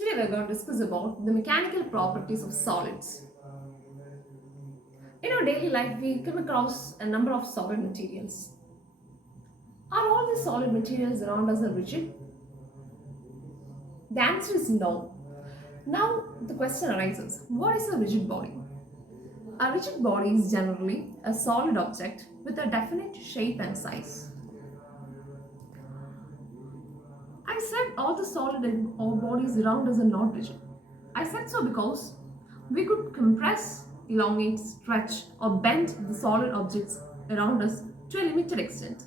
Today we're going to discuss about the mechanical properties of solids. In our daily life, we come across a number of solid materials. Are all the solid materials around us are rigid? The answer is no. Now the question arises, what is a rigid body? A rigid body is generally a solid object with a definite shape and size. I said all the solid bodies around us are not rigid. I said so because we could compress, elongate, stretch, or bend the solid objects around us to a limited extent.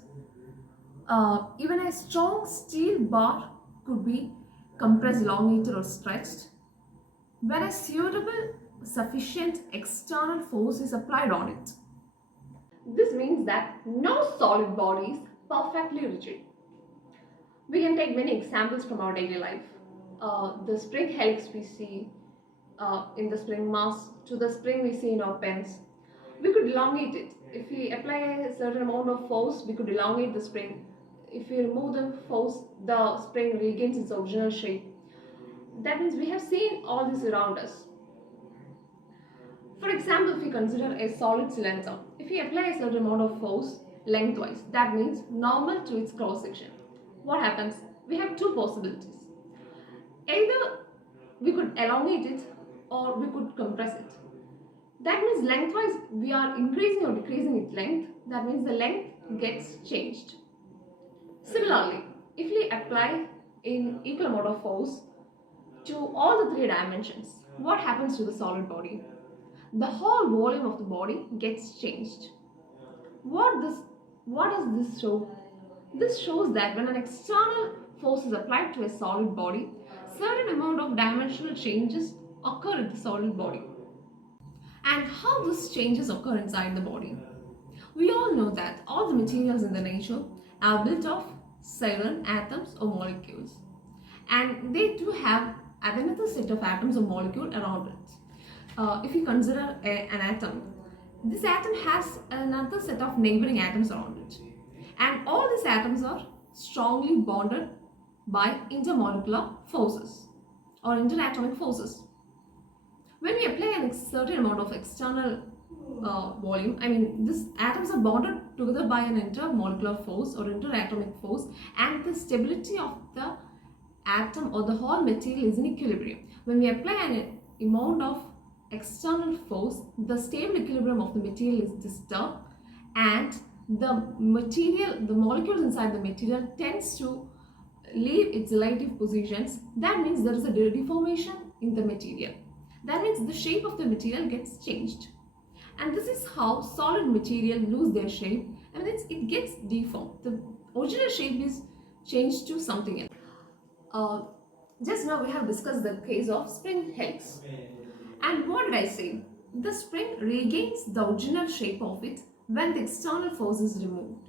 Even a strong steel bar could be compressed, elongated, or stretched when a suitable, sufficient external force is applied on it. This means that no solid body is perfectly rigid. We can take many examples from our daily life. The spring helix we see in the spring mass to the spring we see in our pens. We could elongate it. If we apply a certain amount of force, we could elongate the spring. If we remove the force, the spring regains its original shape. That means we have seen all this around us. For example, if we consider a solid cylinder, if we apply a certain amount of force lengthwise, that means normal to its cross section. What happens? We have two possibilities. Either we could elongate it or we could compress it. That means lengthwise we are increasing or decreasing its length. That means the length gets changed. Similarly, if we apply in equal amount of force to all the three dimensions, what happens to the solid body? The whole volume of the body gets changed. What this what does this show? This shows that when an external force is applied to a solid body, certain amount of dimensional changes occur in the solid body. And how these changes occur inside the body? We all know that all the materials in the nature are built of several atoms or molecules, and they do have another set of atoms or molecule around it. If you consider an atom, this atom has another set of neighboring atoms around it, and all these atoms are strongly bonded by intermolecular forces or interatomic forces. When we apply a certain amount of external volume, these atoms are bonded together by an intermolecular force or interatomic force, and the stability of the atom or the whole material is in equilibrium. When we apply an amount of external force, the stable equilibrium of the material is disturbed, and the molecules inside the material tends to leave its relative positions. That means there is a deformation in the material. That means the shape of the material gets changed. And this is how solid material lose their shape, and it gets deformed. The original shape is changed to something else. Uh, just now we have discussed the case of spring helix. And what did I say? The spring regains the original shape of it when the external force is removed.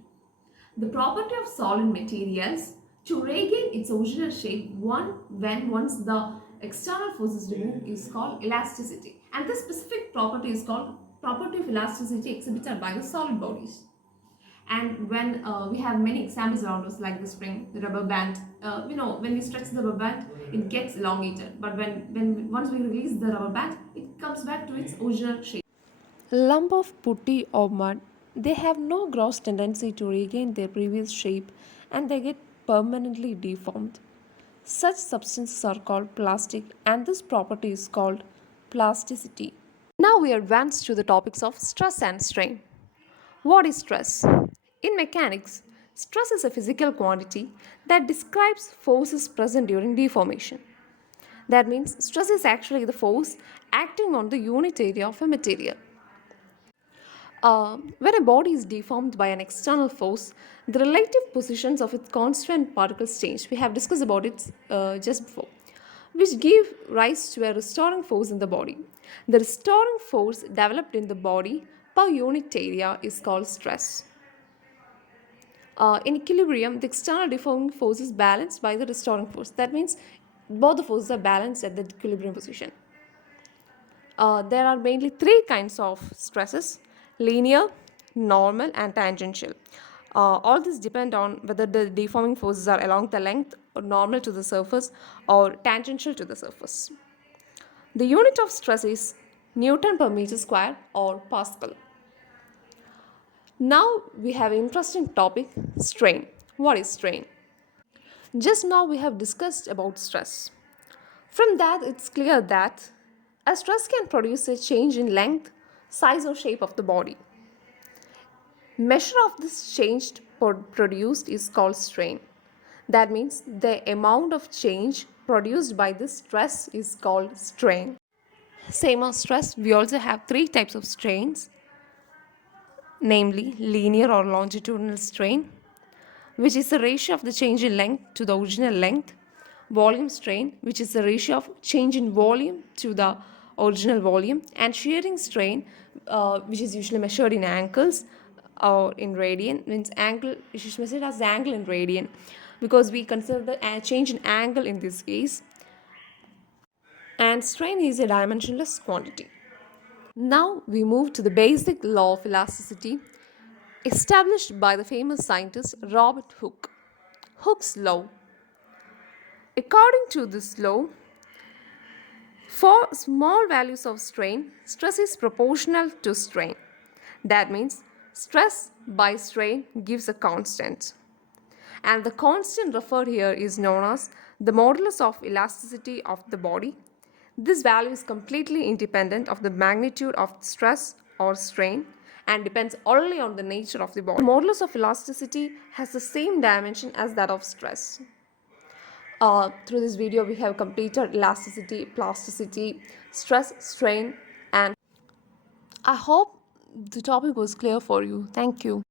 The property of solid materials to regain its original shape once the external force is removed is called elasticity. And this specific property is called property of elasticity exhibited by the solid bodies. And when we have many examples around us like the spring, the rubber band, when we stretch the rubber band, it gets elongated. But when once we release the rubber band, it comes back to its original shape. Lump of putty or mud, they have no gross tendency to regain their previous shape and they get permanently deformed. Such substances are called plastic, and this property is called plasticity. Now we advance to the topics of stress and strain. What is stress? In mechanics, stress is a physical quantity that describes forces present during deformation. That means stress is actually the force acting on the unit area of a material. When a body is deformed by an external force, the relative positions of its constant particles change. We have discussed about it just before, which give rise to a restoring force in the body. The restoring force developed in the body per unit area is called stress. In equilibrium, the external deforming force is balanced by the restoring force. That means both the forces are balanced at the equilibrium position. There are mainly three kinds of stresses: linear, normal, and tangential. All this depend on whether the deforming forces are along the length or normal to the surface or tangential to the surface. The unit of stress is Newton per meter square or Pascal. Now we have an interesting topic, strain. What is strain? Just now we have discussed about stress. From that it's clear that a stress can produce a change in length, size or shape of the body. Measure of this change produced is called strain. That means the amount of change produced by this stress is called strain. Same as stress, we also have three types of strains, namely linear or longitudinal strain, which is the ratio of the change in length to the original length, volume strain, which is the ratio of change in volume to the original volume, and shearing strain, which is usually measured in angles or in radian, means angle, it is measured as the angle in radian because we consider the change in angle in this case, and strain is a dimensionless quantity. Now we move to the basic law of elasticity established by the famous scientist Robert Hooke. Hooke's law. According to this law, for small values of strain, stress is proportional to strain. That means stress by strain gives a constant. And the constant referred here is known as the modulus of elasticity of the body. This value is completely independent of the magnitude of stress or strain and depends only on the nature of the body. The modulus of elasticity has the same dimension as that of stress. Through this video, we have completed elasticity, plasticity, stress, strain, and I hope the topic was clear for you. Thank you.